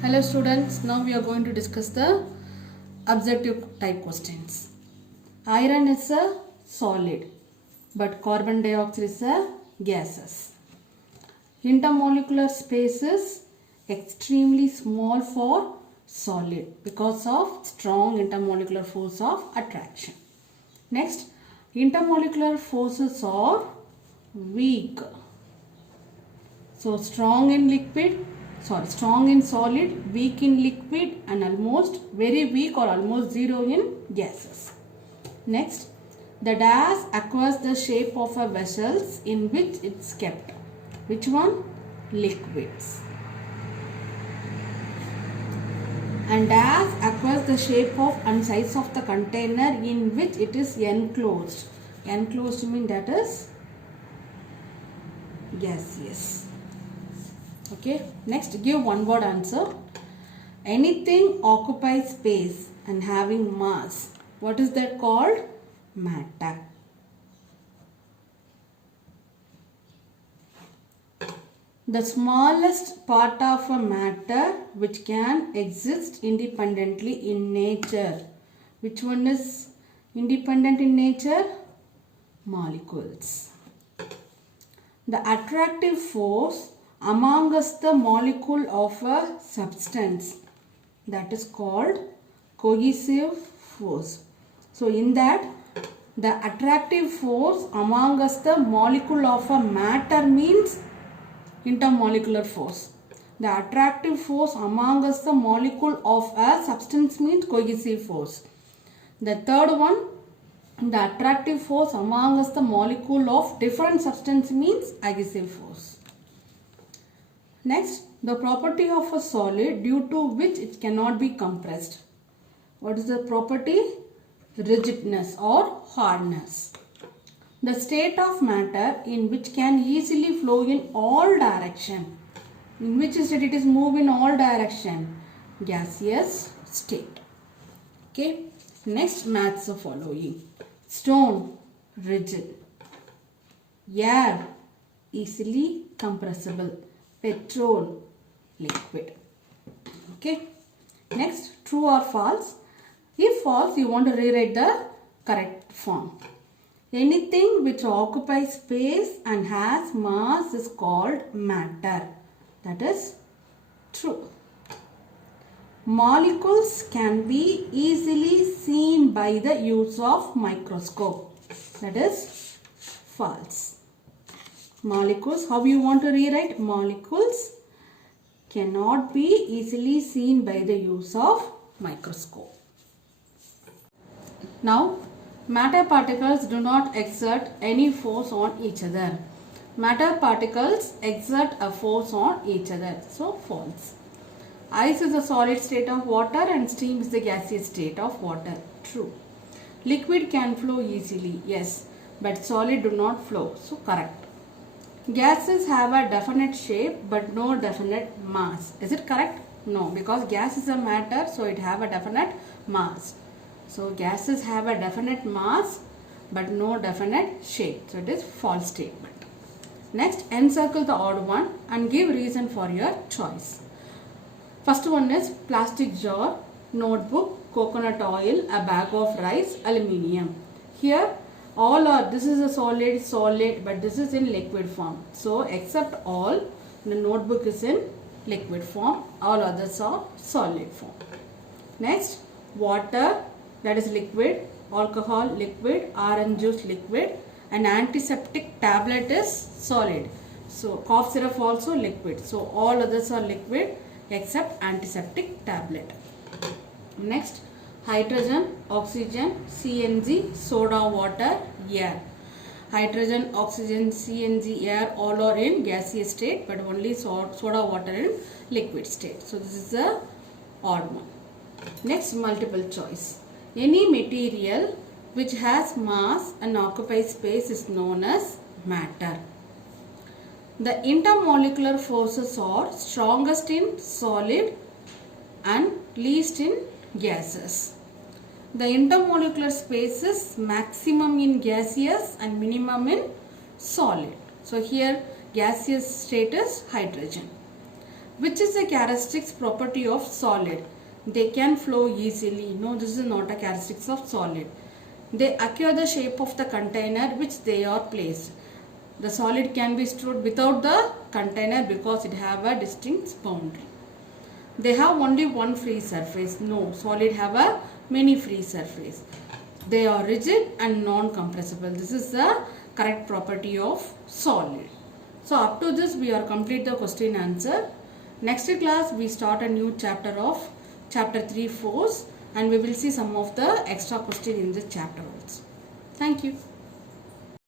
Hello students, now we are going to discuss the objective type questions. Iron is a solid but carbon dioxide is a gases. Intermolecular space is extremely small for solid because of strong intermolecular force of attraction. Next, intermolecular forces are weak. So strong in solid, weak in liquid and almost very weak or almost zero in gases. Next, the gas acquires the shape of a vessels in which it's kept. Which one? Liquids. And gas acquires the shape of and size of the container in which it is enclosed. Enclosed means that is gaseous. Okay, next give one word answer. Anything occupies space and having mass. What is that called? Matter. The smallest part of a matter which can exist independently in nature. Which one is independent in nature? Molecules. The attractive force amongst the molecule of a substance, that is called cohesive force. So in that, the attractive force amongst the molecule of a matter means intermolecular force. The attractive force amongst the molecule of a substance means cohesive force. The third one, the attractive force amongst the molecule of different substance means adhesive force. Next, the property of a solid due to which it cannot be compressed. What is the property? Rigidness or hardness. The state of matter in which can easily flow in all direction. In which state it is move in all direction? Gaseous state. Okay. Next, maths the following. Stone, rigid. Air, easily compressible. Petrol, liquid. Okay. Next, true or false? If false, you want to rewrite the correct form. Anything which occupies space and has mass is called matter. That is true. Molecules can be easily seen by the use of microscope. That is false. Molecules, how you want to rewrite? Molecules cannot be easily seen by the use of microscope. Now, matter particles do not exert any force on each other. Matter particles exert a force on each other. So, false. Ice is a solid state of water and steam is the gaseous state of water. True. Liquid can flow easily. Yes. But solid do not flow. So, correct. Gases have a definite shape but no definite mass. Is it correct? No, because gas is a matter, so it have a definite mass. So gases have a definite mass but no definite shape. So it is false statement. Next, encircle the odd one and give reason for your choice. First one is plastic jar, notebook, coconut oil, a bag of rice, aluminium. Here all are, this is a solid, but this is in liquid form. So except all, the notebook is in liquid form, all others are solid form. Next, water, that is liquid, alcohol liquid, orange juice liquid, and antiseptic tablet is solid. So cough syrup also liquid. So all others are liquid except antiseptic tablet. Next, hydrogen, oxygen, CNG, soda water, air. Hydrogen, oxygen, CNG, air all are in gaseous state but only soda water in liquid state. So this is the odd one. Next, multiple choice. Any material which has mass and occupies space is known as matter. The intermolecular forces are strongest in solid and least in gases. The intermolecular space is maximum in gaseous and minimum in solid. So here gaseous state is hydrogen. Which is a characteristics property of solid? They can flow easily. No, this is not a characteristics of solid. They acquire the shape of the container which they are placed. The solid can be stored without the container because it have a distinct boundary. They have only one free surface. No, solid have a many free surface. They are rigid and non-compressible. This is the correct property of solid. So up to this we are complete the question answer. Next class we start a new chapter of chapter 3 force, and we will see some of the extra question in this chapter also. Thank you.